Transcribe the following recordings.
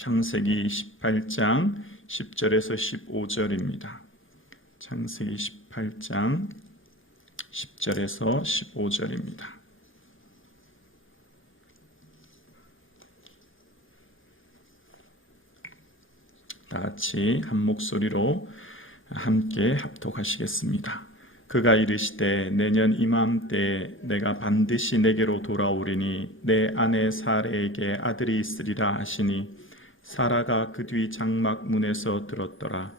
창세기 18장 10절에서 15절입니다. 창세기 18장 10절에서 15절입니다. 다 같이 한 목소리로 함께 합독하시겠습니다. 그가 이르시되 내년 이맘때에 내가 반드시 내게로 돌아오리니 내 아내 사라에게 아들이 있으리라 하시니 사라가 그 뒤 장막 문에서 들었더라.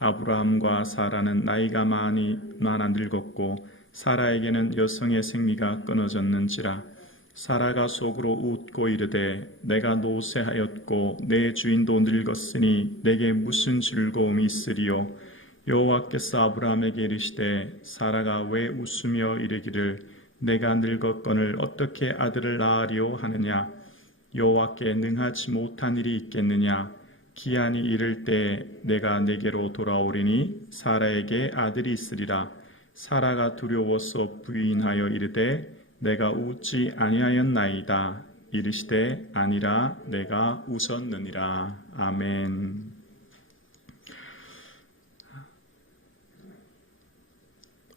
아브라함과 사라는 나이가 많아 늙었고 사라에게는 여성의 생리가 끊어졌는지라. 사라가 속으로 웃고 이르되 내가 노쇠하였고 내 주인도 늙었으니 내게 무슨 즐거움이 있으리요. 여호와께서 아브라함에게 이르시되 사라가 왜 웃으며 이르기를 내가 늙었거늘 어떻게 아들을 낳으리오 하느냐. 여호와께 능하지 못한 일이 있겠느냐. 기한이 이를 때 내가 내게로 돌아오리니 사라에게 아들이 있으리라. 사라가 두려워서 부인하여 이르되 내가 웃지 아니하였나이다. 이르시되 아니라 내가 웃었느니라. 아멘.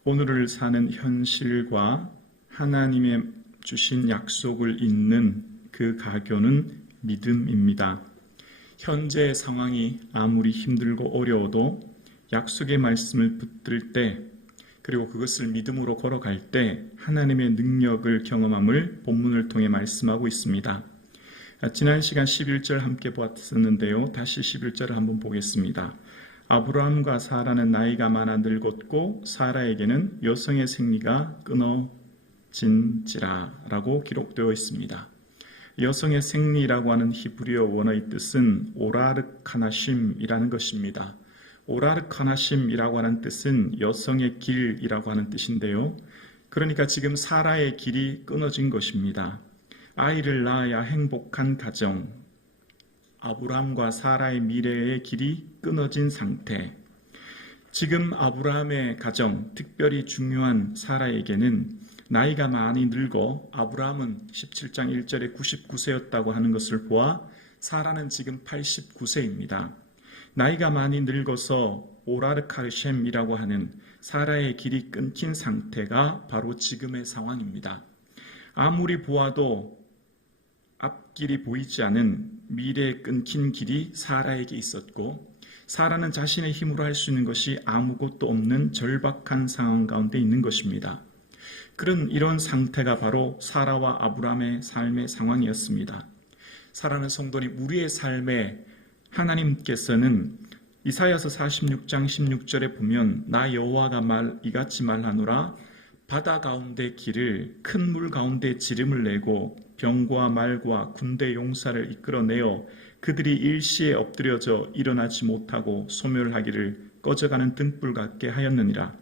오늘을 사는 현실과 하나님의 주신 약속을 잇는 그 가교는 믿음입니다. 현재 상황이 아무리 힘들고 어려워도 약속의 말씀을 붙들 때 그리고 그것을 믿음으로 걸어갈 때 하나님의 능력을 경험함을 본문을 통해 말씀하고 있습니다. 지난 시간 11절 함께 보았었는데요. 다시 11절을 한번 보겠습니다. 아브라함과 사라는 나이가 많아 늙었고 사라에게는 여성의 생리가 끊어진지라 라고 기록되어 있습니다. 여성의 생리라고 하는 히브리어 원어의 뜻은 오라르카나심이라는 것입니다. 오라르카나심이라고 하는 뜻은 여성의 길이라고 하는 뜻인데요. 그러니까 지금 사라의 길이 끊어진 것입니다. 아이를 낳아야 행복한 가정, 아브라함과 사라의 미래의 길이 끊어진 상태. 지금 아브라함의 가정, 특별히 중요한 사라에게는 나이가 많이 늙어 아브라함은 17장 1절에 99세였다고 하는 것을 보아 사라는 지금 89세입니다. 나이가 많이 늙어서 오라르카르셴이라고 하는 사라의 길이 끊긴 상태가 바로 지금의 상황입니다. 아무리 보아도 앞길이 보이지 않은 미래에 끊긴 길이 사라에게 있었고 사라는 자신의 힘으로 할 수 있는 것이 아무것도 없는 절박한 상황 가운데 있는 것입니다. 이런 상태가 바로 사라와 아브라함의 삶의 상황이었습니다. 사랑하는 성도님, 우리의 삶에 하나님께서는 이사야서 46장 16절에 보면 나 여호와가 이같이 말하노라. 바다 가운데 길을 큰 물 가운데 지름을 내고 병과 말과 군대 용사를 이끌어내어 그들이 일시에 엎드려져 일어나지 못하고 소멸하기를 꺼져가는 등불 같게 하였느니라.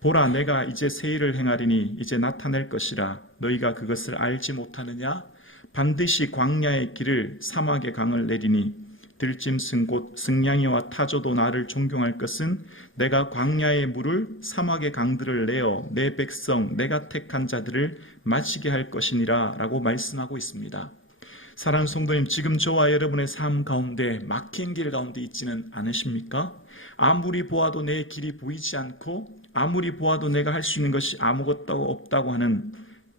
보라, 내가 이제 새 일을 행하리니 이제 나타낼 것이라. 너희가 그것을 알지 못하느냐? 반드시 광야의 길을 사막의 강을 내리니 들짐승 곧 승냥이와 타조도 나를 존경할 것은 내가 광야의 물을 사막의 강들을 내어 내 백성 내가 택한 자들을 마시게 할 것이니라 라고 말씀하고 있습니다. 사랑하는 성도님, 지금 저와 여러분의 삶 가운데 막힌 길 가운데 있지는 않으십니까? 아무리 보아도 내 길이 보이지 않고 아무리 보아도 내가 할 수 있는 것이 아무것도 없다고 하는,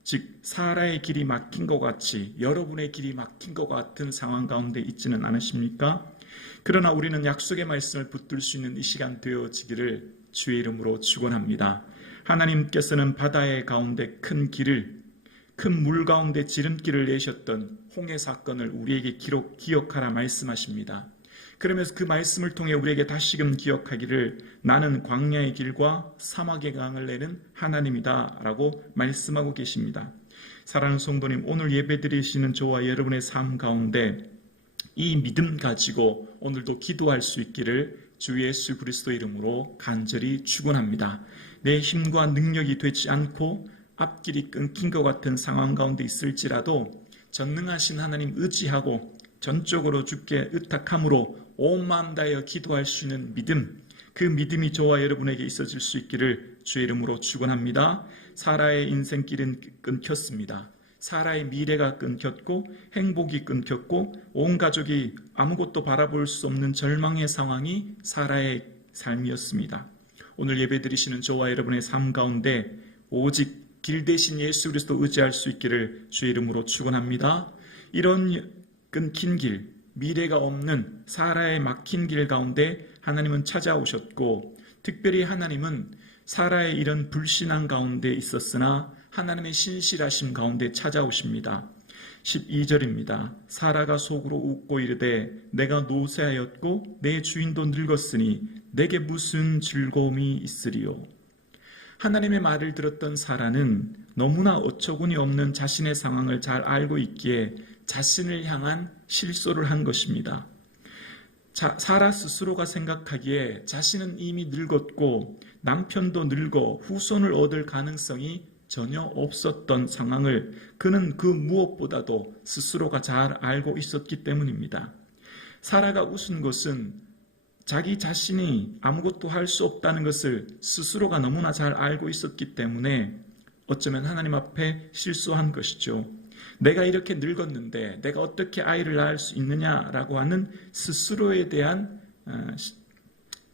즉 사라의 길이 막힌 것 같이 여러분의 길이 막힌 것 같은 상황 가운데 있지는 않으십니까? 그러나 우리는 약속의 말씀을 붙들 수 있는 이 시간 되어지기를 주의 이름으로 축원합니다. 하나님께서는 바다의 가운데 큰 물 가운데 지름길을 내셨던 홍해 사건을 우리에게 기억하라 말씀하십니다. 그러면서 그 말씀을 통해 우리에게 다시금 기억하기를 나는 광야의 길과 사막의 강을 내는 하나님이다 라고 말씀하고 계십니다. 사랑하는 성도님, 오늘 예배드리시는 저와 여러분의 삶 가운데 이 믿음 가지고 오늘도 기도할 수 있기를 주 예수 그리스도 이름으로 간절히 축원합니다. 내 힘과 능력이 되지 않고 앞길이 끊긴 것 같은 상황 가운데 있을지라도 전능하신 하나님 의지하고 전적으로 주께 의탁함으로 온 마음 다하여 기도할 수 있는 믿음, 그 믿음이 저와 여러분에게 있어질 수 있기를 주의 이름으로 축원합니다. 사라의 인생길은 끊겼습니다. 사라의 미래가 끊겼고 행복이 끊겼고 온 가족이 아무것도 바라볼 수 없는 절망의 상황이 사라의 삶이었습니다. 오늘 예배드리시는 저와 여러분의 삶 가운데 오직 길 대신 예수 그리스도 의지할 수 있기를 주의 이름으로 축원합니다. 이런 끊긴 길, 미래가 없는 사라의 막힌 길 가운데 하나님은 찾아오셨고, 특별히 하나님은 사라의 이런 불신앙 가운데 있었으나 하나님의 신실하심 가운데 찾아오십니다. 12절입니다. 사라가 속으로 웃고 이르되 내가 노쇠하였고 내 주인도 늙었으니 내게 무슨 즐거움이 있으리요. 하나님의 말을 들었던 사라는 너무나 어처구니 없는 자신의 상황을 잘 알고 있기에 자신을 향한 실소를 한 것입니다. 사라 스스로가 생각하기에 자신은 이미 늙었고 남편도 늙어 후손을 얻을 가능성이 전혀 없었던 상황을 그는 그 무엇보다도 스스로가 잘 알고 있었기 때문입니다. 사라가 웃은 것은 자기 자신이 아무것도 할 수 없다는 것을 스스로가 너무나 잘 알고 있었기 때문에 어쩌면 하나님 앞에 실수한 것이죠. 내가 이렇게 늙었는데 내가 어떻게 아이를 낳을 수 있느냐라고 하는 스스로에 대한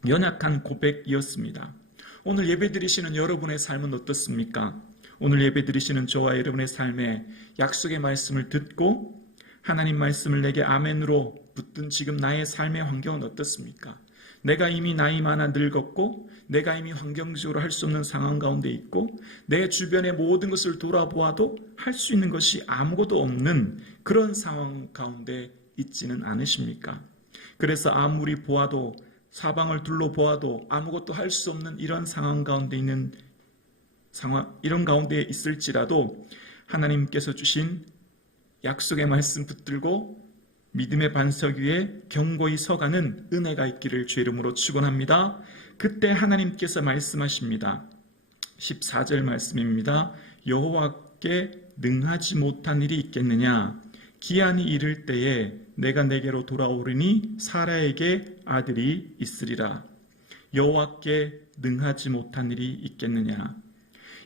연약한 고백이었습니다. 오늘 예배드리시는 여러분의 삶은 어떻습니까? 오늘 예배드리시는 저와 여러분의 삶에 약속의 말씀을 듣고 하나님 말씀을 내게 아멘으로 붙든 지금 나의 삶의 환경은 어떻습니까? 내가 이미 나이 많아 늙었고 내가 이미 환경적으로 할 수 없는 상황 가운데 있고 내 주변의 모든 것을 돌아보아도 할 수 있는 것이 아무것도 없는 그런 상황 가운데 있지는 않으십니까? 그래서 아무리 보아도 사방을 둘러보아도 아무것도 할 수 없는 이런 상황 가운데 있는 이런 가운데 있을지라도 하나님께서 주신 약속의 말씀 붙들고 믿음의 반석 위에 견고히 서가는 은혜가 있기를 주의 이름으로 축원합니다. 그때 하나님께서 말씀하십니다. 14절 말씀입니다. 여호와께 능하지 못한 일이 있겠느냐? 기한이 이를 때에 내가 내게로 돌아오리니 사라에게 아들이 있으리라. 여호와께 능하지 못한 일이 있겠느냐?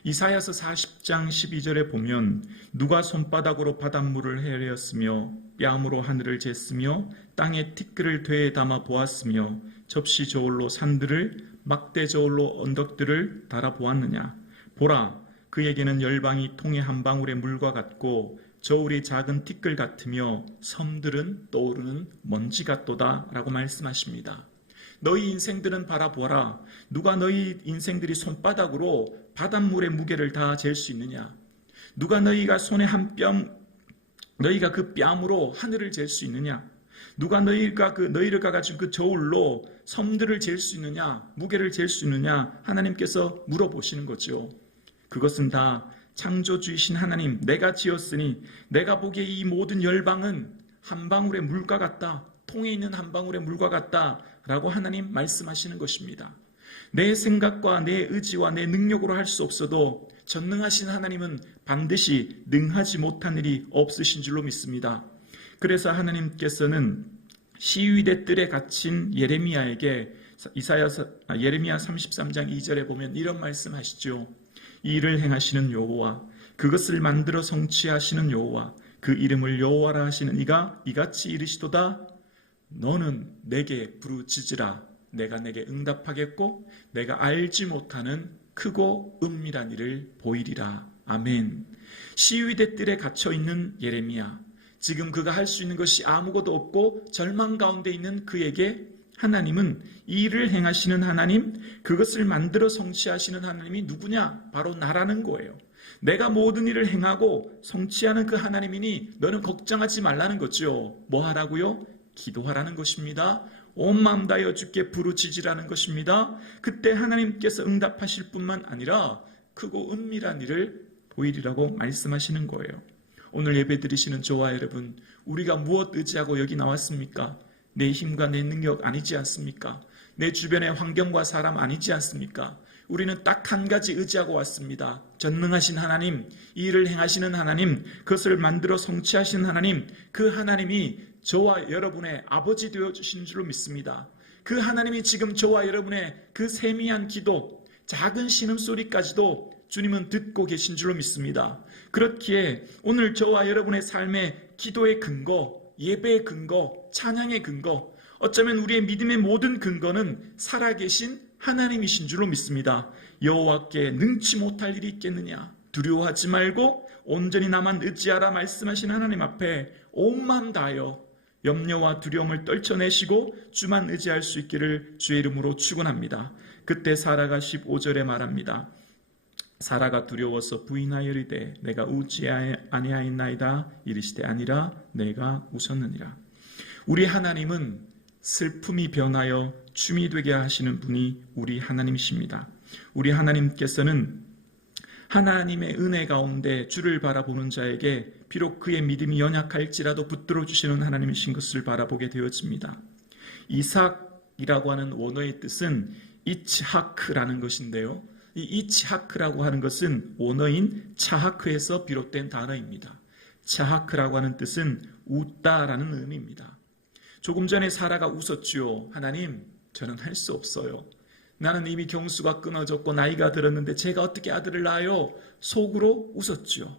이사야서 40장 12절에 보면 누가 손바닥으로 바닷물을 헤렸으며 뺨으로 하늘을 쟀으며 땅에 티끌을 되에 담아 보았으며 접시 저울로 산들을 막대 저울로 언덕들을 달아 보았느냐. 보라, 그에게는 열방이 통의 한 방울의 물과 같고 저울이 작은 티끌 같으며 섬들은 떠오르는 먼지 같도다 라고 말씀하십니다. 너희 인생들은 바라보아라. 누가 너희 인생들이 손바닥으로 바닷물의 무게를 다 잴 수 있느냐? 누가 너희가 손에 한 뼘, 너희가 그 뺨으로 하늘을 잴 수 있느냐? 누가 너희를 가가지고 그 저울로 섬들을 잴 수 있느냐? 무게를 잴 수 있느냐? 하나님께서 물어보시는 거죠. 그것은 다 창조주이신 하나님, 내가 지었으니 내가 보기에 이 모든 열방은 한 방울의 물과 같다. 통에 있는 한 방울의 물과 같다. 라고 하나님 말씀하시는 것입니다. 내 생각과 내 의지와 내 능력으로 할 수 없어도 전능하신 하나님은 반드시 능하지 못한 일이 없으신 줄로 믿습니다. 그래서 하나님께서는 시위대 뜰에 갇힌 예레미야에게 예레미야 33장 2절에 보면 이런 말씀하시죠. 이 일을 행하시는 여호와, 그것을 만들어 성취하시는 여호와, 그 이름을 여호와라 하시는 이가 이같이 이르시도다. 너는 내게 부르짖으라. 내가 내게 응답하겠고 내가 알지 못하는 크고 은밀한 일을 보이리라. 아멘. 시위대 뜰에 갇혀있는 예레미야, 지금 그가 할 수 있는 것이 아무것도 없고 절망 가운데 있는 그에게 하나님은 이 일을 행하시는 하나님, 그것을 만들어 성취하시는 하나님이 누구냐? 바로 나라는 거예요. 내가 모든 일을 행하고 성취하는 그 하나님이니 너는 걱정하지 말라는 거죠. 뭐 하라고요? 기도하라는 것입니다. 온 마음 다하여 주께 부르짖으라는 것입니다. 그때 하나님께서 응답하실 뿐만 아니라 크고 은밀한 일을 보이리라고 말씀하시는 거예요. 오늘 예배드리시는 저와 여러분, 우리가 무엇 의지하고 여기 나왔습니까? 내 힘과 내 능력 아니지 않습니까? 내 주변의 환경과 사람 아니지 않습니까? 우리는 딱 한 가지 의지하고 왔습니다. 전능하신 하나님, 이 일을 행하시는 하나님, 그것을 만들어 성취하시는 하나님, 그 하나님이 저와 여러분의 아버지 되어주시는 줄로 믿습니다. 그 하나님이 지금 저와 여러분의 그 세미한 기도, 작은 신음소리까지도 주님은 듣고 계신 줄로 믿습니다. 그렇기에 오늘 저와 여러분의 삶의 기도의 근거, 예배의 근거, 찬양의 근거, 어쩌면 우리의 믿음의 모든 근거는 살아계신 하나님이신 줄로 믿습니다. 여호와께 능치 못할 일이 있겠느냐? 두려워하지 말고 온전히 나만 의지하라 말씀하신 하나님 앞에 온 마음 다하여 염려와 두려움을 떨쳐내시고 주만 의지할 수 있기를 주의 이름으로 축원합니다. 그때 사라가 15절에 말합니다. 사라가 두려워서 부인하여 이르되 내가 웃지 아니하였나이다. 이르시되 아니라 내가 웃었느니라. 우리 하나님은 슬픔이 변하여 춤이 되게 하시는 분이 우리 하나님이십니다. 우리 하나님께서는 하나님의 은혜 가운데 주를 바라보는 자에게 비록 그의 믿음이 연약할지라도 붙들어 주시는 하나님이신 것을 바라보게 되어집니다. 이삭이라고 하는 원어의 뜻은 이츠하크라는 것인데요. 이 이츠하크라고 하는 것은 원어인 차하크에서 비롯된 단어입니다. 차하크라고 하는 뜻은 웃다라는 의미입니다. 조금 전에 사라가 웃었지요. 하나님, 저는 할 수 없어요. 나는 이미 경수가 끊어졌고 나이가 들었는데 제가 어떻게 아들을 낳아요? 속으로 웃었지요.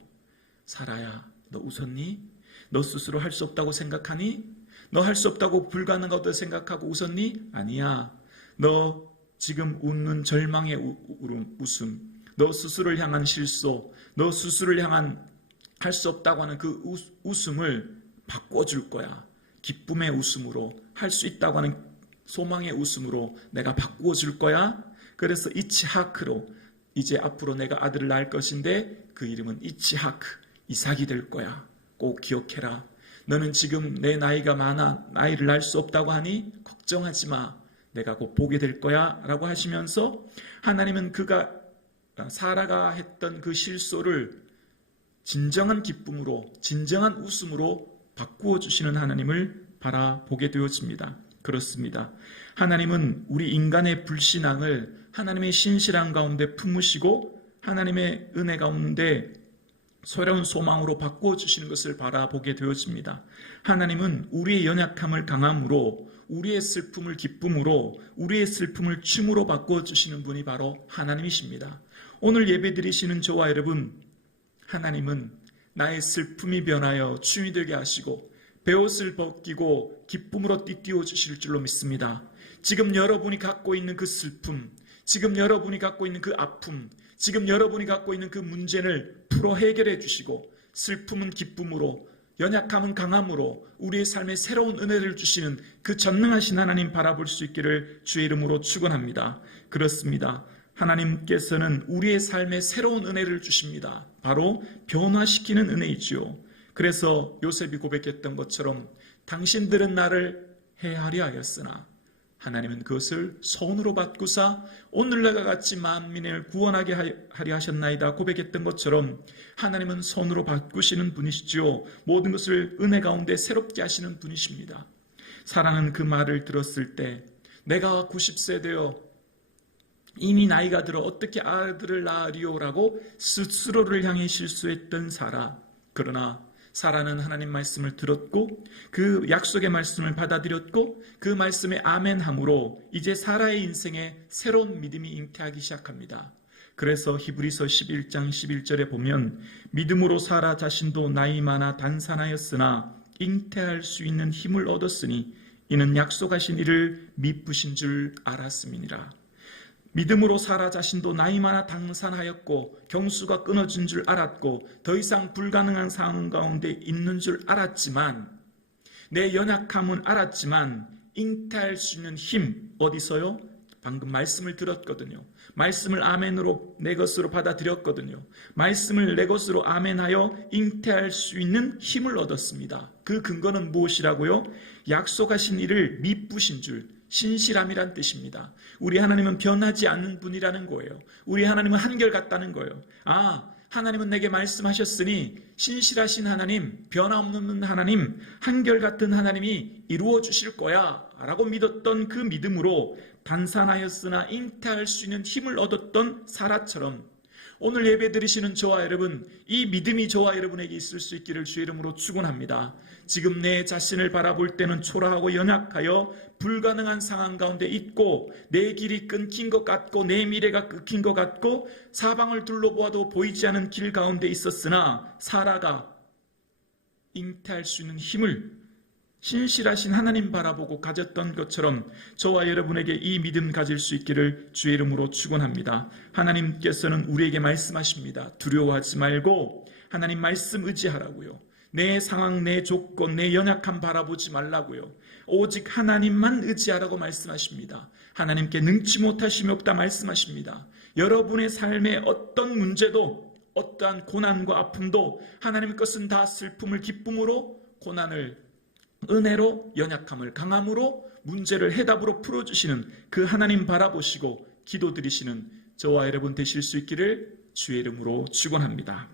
사라야, 너 웃었니? 너 스스로 할 수 없다고 생각하니? 너 할 수 없다고 불가능하다고 생각하고 웃었니? 아니야. 너 지금 웃는 절망의 웃음, 너 스스로를 향한 실소, 너 스스로를 향한 할 수 없다고 하는 그 웃음을 바꿔줄 거야. 기쁨의 웃음으로, 할 수 있다고 하는 소망의 웃음으로 내가 바꾸어 줄 거야. 그래서 이츠하크로 이제 앞으로 내가 아들을 낳을 것인데 그 이름은 이츠하크, 이삭이 될 거야. 꼭 기억해라. 너는 지금 내 나이가 많아 아이를 낳을 수 없다고 하니 걱정하지 마. 내가 곧 보게 될 거야 라고 하시면서 하나님은 사라가 했던 그 실소를 진정한 기쁨으로, 진정한 웃음으로 바꾸어 주시는 하나님을 바라보게 되어집니다. 그렇습니다. 하나님은 우리 인간의 불신앙을 하나님의 신실한 가운데 품으시고 하나님의 은혜 가운데 새로운 소망으로 바꾸어 주시는 것을 바라보게 되어집니다. 하나님은 우리의 연약함을 강함으로, 우리의 슬픔을 기쁨으로, 우리의 슬픔을 춤으로 바꾸어 주시는 분이 바로 하나님이십니다. 오늘 예배드리시는 저와 여러분, 하나님은 나의 슬픔이 변하여 춤이 되게 하시고 베옷을 벗기고 기쁨으로 띠띠워 주실 줄로 믿습니다. 지금 여러분이 갖고 있는 그 슬픔, 지금 여러분이 갖고 있는 그 아픔, 지금 여러분이 갖고 있는 그 문제를 풀어 해결해 주시고 슬픔은 기쁨으로, 연약함은 강함으로 우리의 삶에 새로운 은혜를 주시는 그 전능하신 하나님 바라볼 수 있기를 주의 이름으로 축원합니다. 그렇습니다. 하나님께서는 우리의 삶에 새로운 은혜를 주십니다. 바로 변화시키는 은혜이지요. 그래서 요셉이 고백했던 것처럼 당신들은 나를 해하려 하였으나 하나님은 그것을 선으로 바꾸사 오늘날과 같이 만민을 구원하게 하려 하셨나이다 고백했던 것처럼 하나님은 선으로 바꾸시는 분이시지요. 모든 것을 은혜 가운데 새롭게 하시는 분이십니다. 사라는 그 말을 들었을 때 내가 90세 되어 이미 나이가 들어 어떻게 아들을 낳으리오라고 스스로를 향해 실수했던 사라. 그러나 사라는 하나님 말씀을 들었고 그 약속의 말씀을 받아들였고 그 말씀에 아멘함으로 이제 사라의 인생에 새로운 믿음이 잉태하기 시작합니다. 그래서 히브리서 11장 11절에 보면 믿음으로 사라 자신도 나이 많아 단산하였으나 잉태할 수 있는 힘을 얻었으니 이는 약속하신 이를 미쁘신 줄 알았음이니라. 믿음으로 사라 자신도 나이 많아 단산하였고 경수가 끊어진 줄 알았고 더 이상 불가능한 상황 가운데 있는 줄 알았지만 내 연약함은 알았지만 잉태할 수 있는 힘 어디서요? 방금 말씀을 들었거든요. 말씀을 아멘으로 내 것으로 받아들였거든요. 말씀을 내 것으로 아멘하여 잉태할 수 있는 힘을 얻었습니다. 그 근거는 무엇이라고요? 약속하신 이를 미쁘신 줄, 신실함이란 뜻입니다. 우리 하나님은 변하지 않는 분이라는 거예요. 우리 하나님은 한결같다는 거예요. 하나님은 내게 말씀하셨으니 신실하신 하나님, 변함없는 하나님, 한결같은 하나님이 이루어 주실 거야 라고 믿었던 그 믿음으로 단산하였으나 잉태할 수 있는 힘을 얻었던 사라처럼 오늘 예배 드리시는 저와 여러분, 이 믿음이 저와 여러분에게 있을 수 있기를 주의 이름으로 축원합니다. 지금 내 자신을 바라볼 때는 초라하고 연약하여 불가능한 상황 가운데 있고 내 길이 끊긴 것 같고 내 미래가 끊긴 것 같고 사방을 둘러보아도 보이지 않은 길 가운데 있었으나 사라가 잉태할 수 있는 힘을 신실하신 하나님 바라보고 가졌던 것처럼 저와 여러분에게 이 믿음 가질 수 있기를 주의 이름으로 축원합니다. 하나님께서는 우리에게 말씀하십니다. 두려워하지 말고 하나님 말씀 의지하라고요. 내 상황, 내 조건, 내 연약함 바라보지 말라고요. 오직 하나님만 의지하라고 말씀하십니다. 하나님께 능치 못하심이 없다 말씀하십니다. 여러분의 삶의 어떤 문제도 어떠한 고난과 아픔도 하나님의 것은 다 슬픔을 기쁨으로, 고난을 은혜로, 연약함을 강함으로, 문제를 해답으로 풀어주시는 그 하나님 바라보시고 기도드리시는 저와 여러분 되실 수 있기를 주의 이름으로 축원합니다.